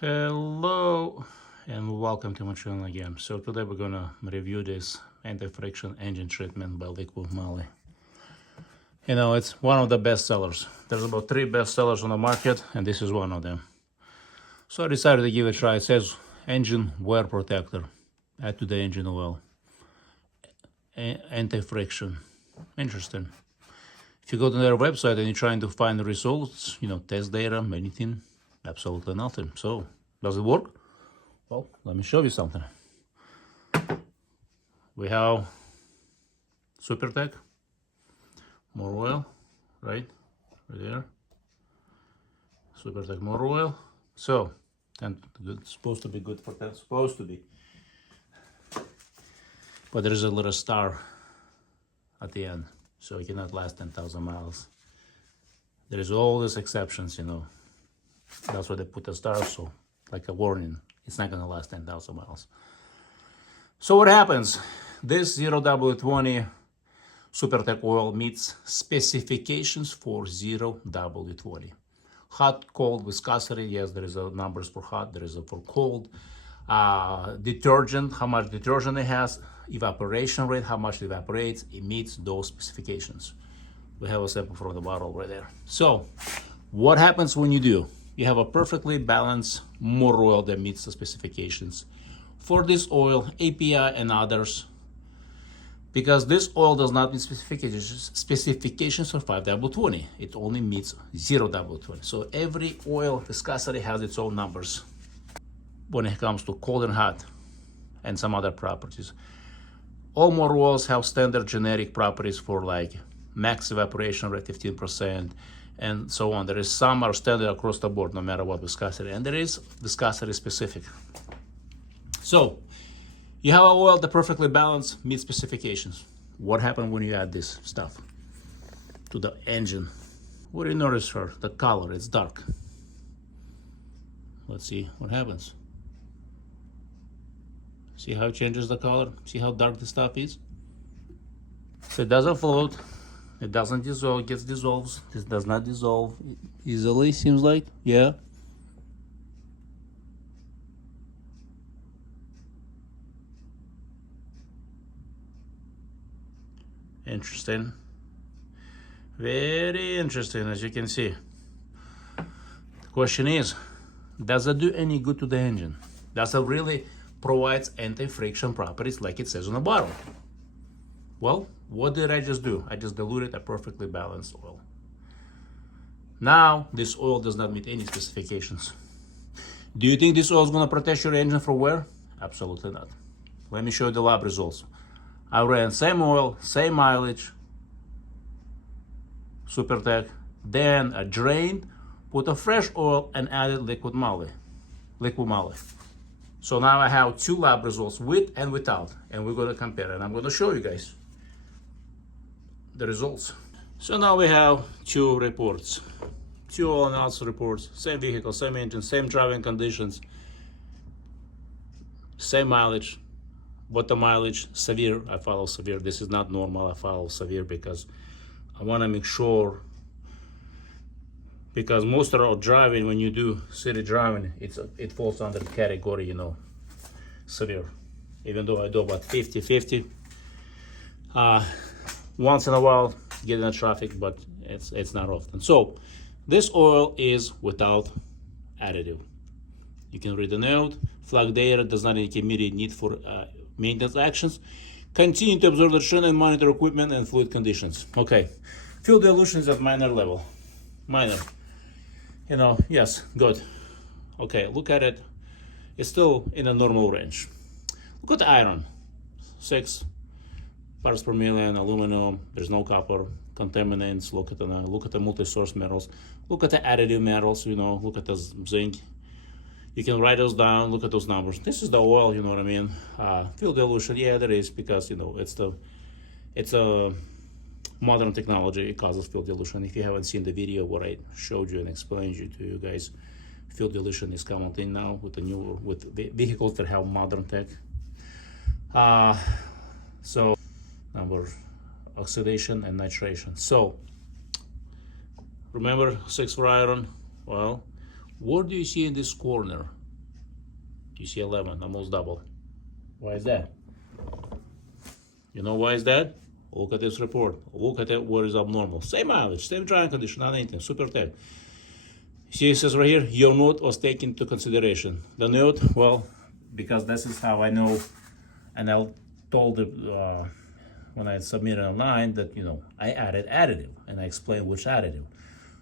Hello and welcome to my channel again. So today we're gonna review this anti-friction engine treatment by Liqui Moly. You know, it's one of the best sellers. There's about 3 best sellers on the market and this is one of them. So I decided to give it a try. It says engine wear protector. Add to the engine oil. Anti-friction. Interesting. If you go to their website and you're trying to find the results, test data, anything, absolutely nothing. So, does it work? Well, let me show you something. We have SuperTech, more oil, right there. SuperTech, more oil. So, and it's supposed to be good for that, supposed to be. But there is a little star at the end, so it cannot last 10,000 miles. There is all these exceptions, That's why they put a star, so like a warning, it's not gonna last 10,000 miles. So what happens? This 0W20 SuperTech oil meets specifications for 0W20. Hot, cold, viscosity, yes, there is a numbers for hot, there is a for cold. Detergent, how much detergent it has, evaporation rate, how much it evaporates, it meets those specifications. We have a sample from the bottle right there. So what happens when you do? You have a perfectly balanced motor oil that meets the specifications. For this oil, API and others, because this oil does not meet specifications for 5W20. It only meets 0W20. So every oil viscosity has its own numbers when it comes to cold and hot and some other properties. All motor oils have standard generic properties for like max evaporation rate 15%, and so on. There is some are standard across the board, no matter what viscosity, and there is viscosity specific. So you have an oil that perfectly balanced, meets specifications. What happens when you add this stuff to the engine? What do you notice here? The color, it's dark. Let's see what happens. See how it changes the color? See how dark the stuff is? So it doesn't float. It doesn't dissolve, it gets dissolved. This does not dissolve easily, seems like. Yeah. Interesting. Very interesting, as you can see. The question is, does it do any good to the engine? Does it really provide anti-friction properties like it says on the bottle? Well, what did I just do? I just diluted a perfectly balanced oil. Now, this oil does not meet any specifications. Do you think this oil is going to protect your engine from wear? Absolutely not. Let me show you the lab results. I ran same oil, same mileage, SuperTech, then I drained, put a fresh oil and added Liqui Moly. So now I have 2 lab results, with and without, and we're going to compare, and I'm going to show you guys the results. So now we have 2 reports, 2 oil analysis reports, same vehicle, same engine, same driving conditions, same mileage. What the mileage? Severe, I follow severe. This is not normal, I follow severe because I want to make sure, because most of our driving, when you do city driving, it falls under the category, severe. Even though I do about 50-50. Once in a while, get in the traffic, but it's not often. So this oil is without additive. You can read the note. Flag data does not indicate immediate need for maintenance actions. Continue to observe the trend and monitor equipment and fluid conditions. Okay, fuel dilution is at minor level. Minor. Yes, good. Okay, look at it. It's still in a normal range. Look at the iron. 6 parts per million, aluminum, there's no copper, contaminants, look at the multi-source metals, look at the additive metals, look at the zinc. You can write those down, look at those numbers. This is the oil, you know what I mean? Fuel dilution, yeah, there is, because, it's a modern technology, it causes fuel dilution. If you haven't seen the video what I showed you and explained to you guys, fuel dilution is common thing now with vehicles that have modern tech. So number oxidation and nitration. So remember 6 for iron. Well, what do you see in this corner? You see 11, almost double. Why is that? You know why is that? Look at this report. Look at it, what is abnormal. Same mileage, same driving condition, not anything, super tight. See, it says right here, your note was taken into consideration. The note, well, because this is how I know, and I told it when I submitted online that, you know, I added additive, and I explained which additive.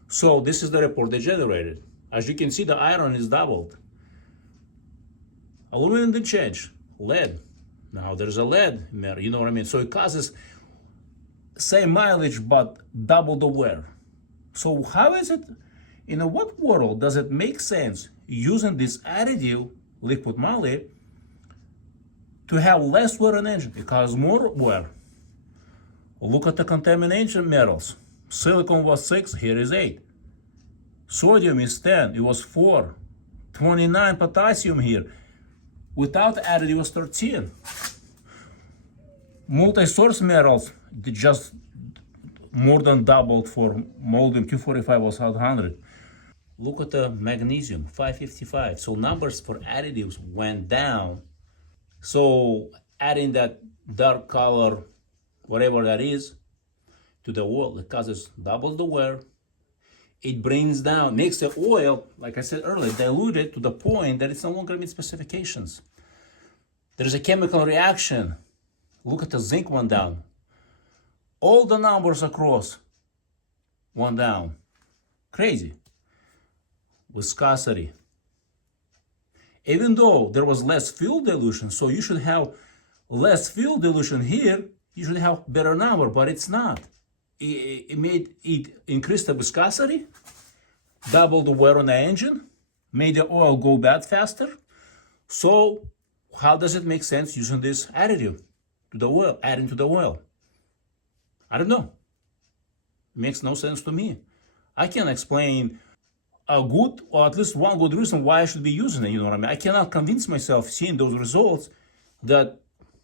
So this is the report they generated. As you can see, the iron is doubled. Aluminum didn't change. Lead. Now there's a lead metal, you know what I mean? So it causes same mileage but double the wear. So how is it, in what world does it make sense using this additive, Liqui Moly, to have less wear on engine? It causes more wear. Look at the contamination metals. Silicon was 6, here is 8. Sodium is 10, it was 4. 29 potassium here. Without additive was 13. Multi-source metals, they just more than doubled for molybdenum. 245 was 100. Look at the magnesium, 555. So numbers for additives went down. So adding that dark color, whatever that is, to the oil, it causes double the wear. It brings down, makes the oil, like I said earlier, diluted to the point that it's no longer meet specifications. There's a chemical reaction. Look at the zinc went down. All the numbers across went down. Crazy. Viscosity. Even though there was less fuel dilution, so you should have less fuel dilution here, you should have better number, but it's not. It increased the viscosity, double the wear on the engine, made the oil go bad faster. So how does it make sense using this additive to the oil, adding to the oil? I don't know. It makes no sense to me. I can explain a good, or at least one good reason why I should be using it, you know what I mean? I cannot convince myself, seeing those results, that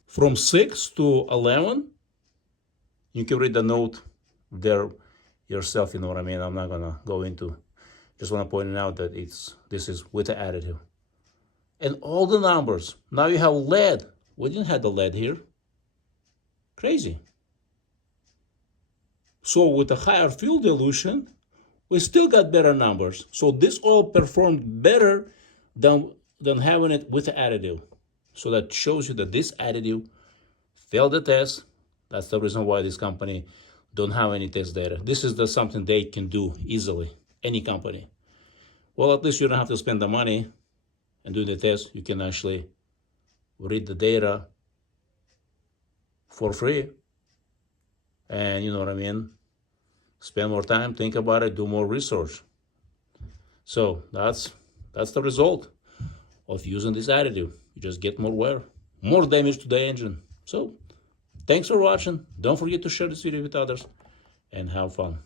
from 6 to 11, you can read the note there yourself, you know what I mean? I'm not gonna go into, just wanna point out that this is with the additive. And all the numbers, now you have lead. We didn't have the lead here. Crazy. So with a higher fuel dilution, we still got better numbers. So this oil performed better than having it with the additive. So that shows you that this additive failed the test. That's the reason why this company don't have any test data. This is something they can do easily, any company. Well, at least you don't have to spend the money and do the test. You can actually read the data for free. And you know what I mean? Spend more time, think about it, do more research. So that's the result of using this additive. You just get more wear, more damage to the engine. So thanks for watching. Don't forget to share this video with others and have fun.